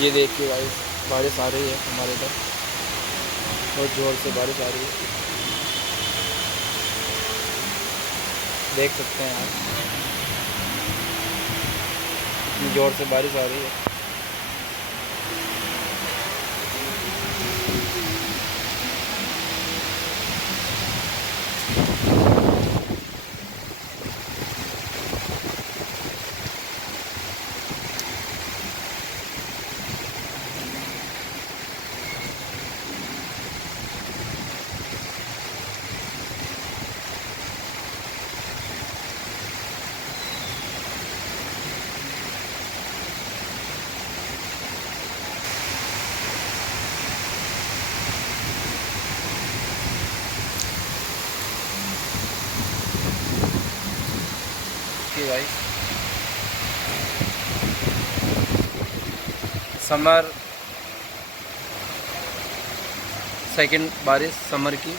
ये देखिए भाई, बारिश आ रही है हमारे इधर, बहुत ज़ोर से बारिश आ रही है, देख सकते हैं आप, इतनी ज़ोर से बारिश आ रही है। कि भाई समर, सेकंड बारिश समर की।